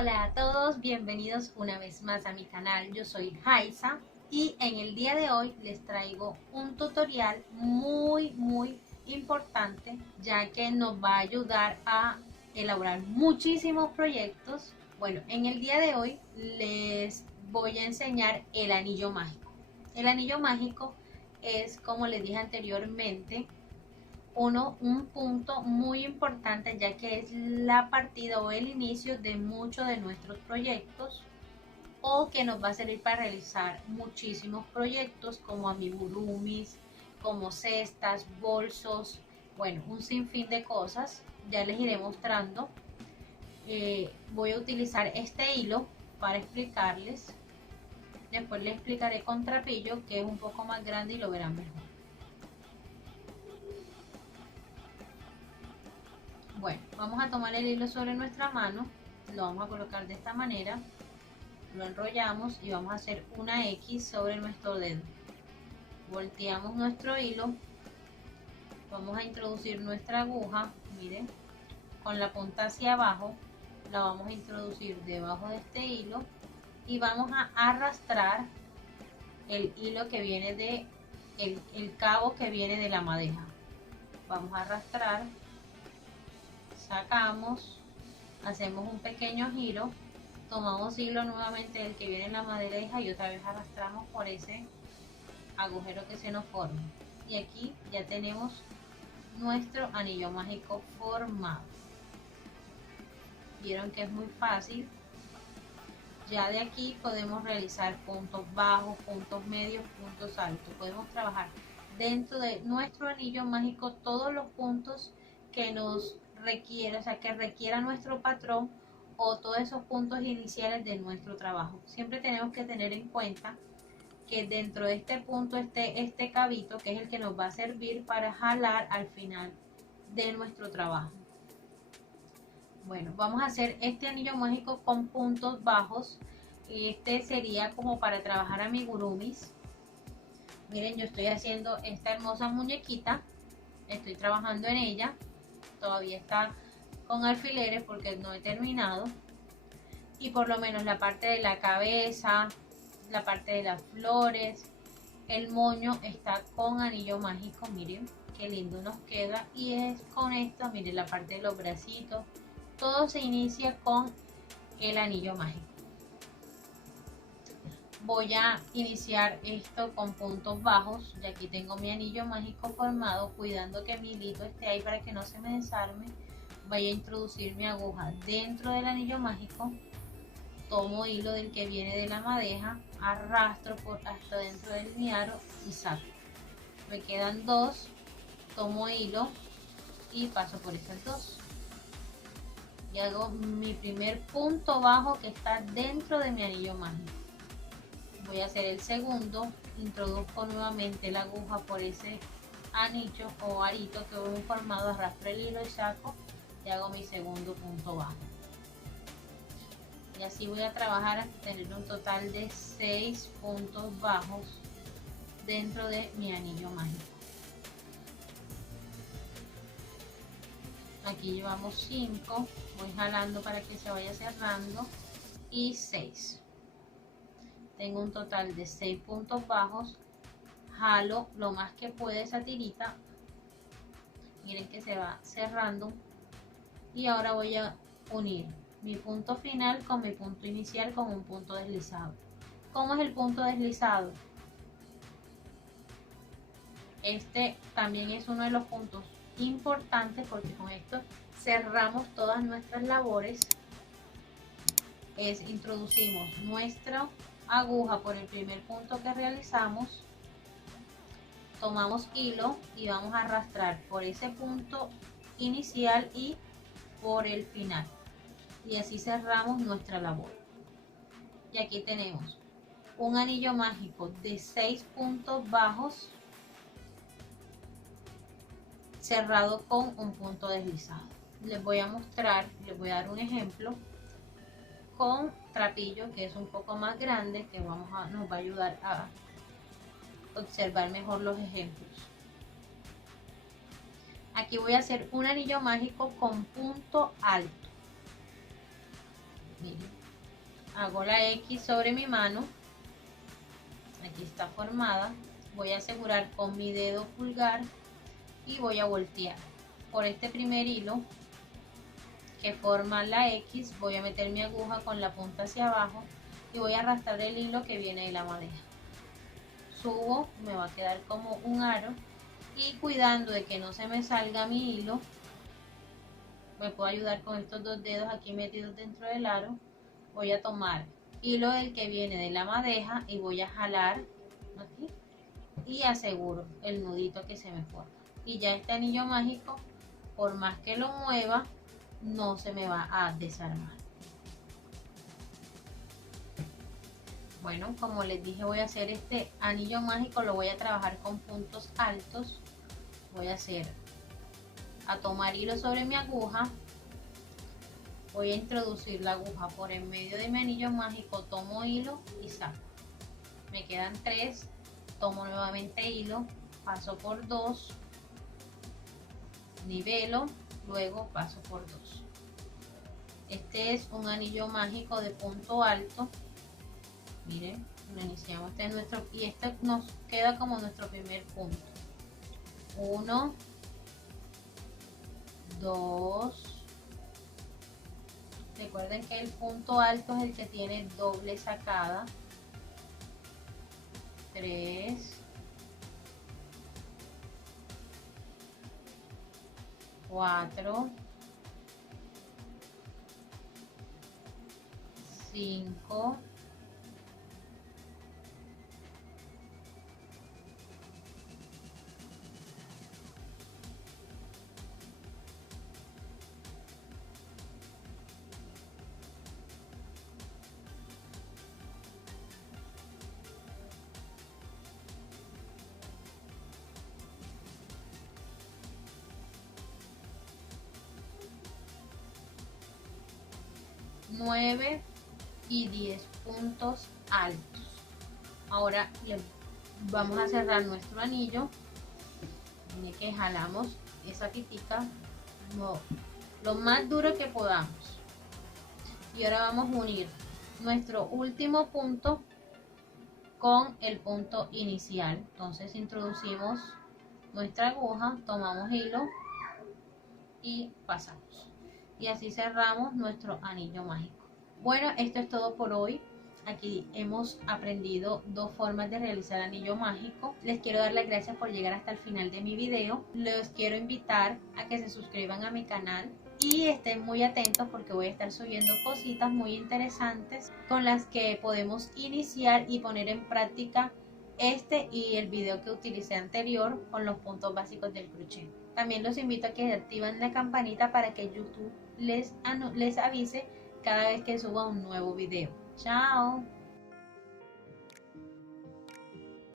Hola a todos, bienvenidos una vez más a mi canal. Yo soy Jaisa y en el día de hoy les traigo un tutorial muy importante, ya que nos va a ayudar a elaborar muchísimos proyectos. Bueno, en el día de hoy les voy a enseñar el anillo mágico. El anillo mágico es, como les dije anteriormente, un punto muy importante, ya que es la partida o el inicio de muchos de nuestros proyectos, o que nos va a servir para realizar muchísimos proyectos como amigurumis, como cestas, bolsos, bueno, un sinfín de cosas. Ya les iré mostrando. Voy a utilizar este hilo para explicarles. Después les explicaré con trapillo, que es un poco más grande y lo verán mejor. Bueno, vamos a tomar el hilo sobre nuestra mano, lo vamos a colocar de esta manera, lo enrollamos y vamos a hacer una X sobre nuestro dedo. Volteamos nuestro hilo, vamos a introducir nuestra aguja, miren, con la punta hacia abajo, la vamos a introducir debajo de este hilo y vamos a arrastrar el hilo que viene de, el cabo que viene de la madeja. Vamos a arrastrar, sacamos, hacemos un pequeño giro, tomamos hilo nuevamente del que viene en la madeja y otra vez arrastramos por ese agujero que se nos forma, y aquí ya tenemos nuestro anillo mágico formado. Vieron que es muy fácil. Ya de aquí podemos realizar puntos bajos, puntos medios, puntos altos. Podemos trabajar dentro de nuestro anillo mágico todos los puntos que nos requiera, o sea, que requiera nuestro patrón, o todos esos puntos iniciales de nuestro trabajo. Siempre tenemos que tener en cuenta que dentro de este punto esté este cabito, que es el que nos va a servir para jalar al final de nuestro trabajo. Bueno, vamos a hacer este anillo mágico con puntos bajos. Este sería como para trabajar amigurumis. Miren, yo estoy haciendo esta hermosa muñequita, estoy trabajando en ella, todavía está con alfileres porque no he terminado, y por lo menos la parte de la cabeza, la parte de las flores, el moño está con anillo mágico. Miren qué lindo nos queda, y es con esto, miren, la parte de los bracitos, todo se inicia con el anillo mágico. Voy a iniciar esto con puntos bajos, y aquí tengo mi anillo mágico formado, cuidando que mi hilito esté ahí para que no se me desarme. Voy a introducir mi aguja dentro del anillo mágico, tomo hilo del que viene de la madeja, arrastro por hasta dentro de mi aro y saco. Me quedan dos, tomo hilo y paso por estas dos. Y hago mi primer punto bajo que está dentro de mi anillo mágico. Voy a hacer el segundo, introduzco nuevamente la aguja por ese anillo o arito que voy formado, arrastro el hilo y saco, y hago mi segundo punto bajo. Y así voy a trabajar hasta tener un total de 6 puntos bajos dentro de mi anillo mágico. Aquí llevamos 5, voy jalando para que se vaya cerrando, y 6. Tengo un total de 6 puntos bajos, jalo lo más que puede esa tirita, miren que se va cerrando, y ahora voy a unir mi punto final con mi punto inicial con un punto deslizado. ¿Cómo es el punto deslizado? Este también es uno de los puntos importantes, porque con esto cerramos todas nuestras labores. Introducimos nuestra aguja por el primer punto que realizamos, tomamos hilo y vamos a arrastrar por ese punto inicial y por el final, y así cerramos nuestra labor. Y aquí tenemos un anillo mágico de 6 puntos bajos cerrado con un punto deslizado. Les voy a mostrar, les voy a dar un ejemplo con trapillo, que es un poco más grande, que nos va a ayudar a observar mejor los ejemplos. Aquí voy a hacer un anillo mágico con punto alto. Miren, hago la X sobre mi mano, aquí está formada, voy a asegurar con mi dedo pulgar y voy a voltear por este primer hilo que forma la X. Voy a meter mi aguja con la punta hacia abajo y voy a arrastrar el hilo que viene de la madeja. Subo, me va a quedar como un aro, y cuidando de que no se me salga mi hilo, me puedo ayudar con estos dos dedos aquí metidos dentro del aro. Voy a tomar hilo del que viene de la madeja y voy a jalar aquí y aseguro el nudito que se me forma. Y ya este anillo mágico, por más que lo mueva, no se me va a desarmar. Bueno, como les dije, voy a hacer este anillo mágico, lo voy a trabajar con puntos altos. Voy a tomar hilo sobre mi aguja, voy a introducir la aguja por en medio de mi anillo mágico, tomo hilo y saco. Me quedan 3, tomo nuevamente hilo, paso por 2, nivelo, luego paso por 2. Este es un anillo mágico de punto alto. Miren, lo iniciamos, este es nuestro, y este nos queda como nuestro primer punto. 1, 2. Recuerden que el punto alto es el que tiene doble sacada. 3, 4, 5, 9 y 10 puntos altos. Ahora vamos a cerrar nuestro anillo. Miren que jalamos esa pitica lo más duro que podamos, y ahora vamos a unir nuestro último punto con el punto inicial. Entonces introducimos nuestra aguja, tomamos hilo y pasamos, y así cerramos nuestro anillo mágico. Bueno, esto es todo por hoy. Aquí hemos aprendido 2 formas de realizar anillo mágico. Les quiero dar las gracias por llegar hasta el final de mi video. Les quiero invitar a que se suscriban a mi canal y estén muy atentos, porque voy a estar subiendo cositas muy interesantes con las que podemos iniciar y poner en práctica este y el video que utilicé anterior con los puntos básicos del crochet. También los invito a que activen la campanita para que YouTube les avise cada vez que suba un nuevo video. Chao.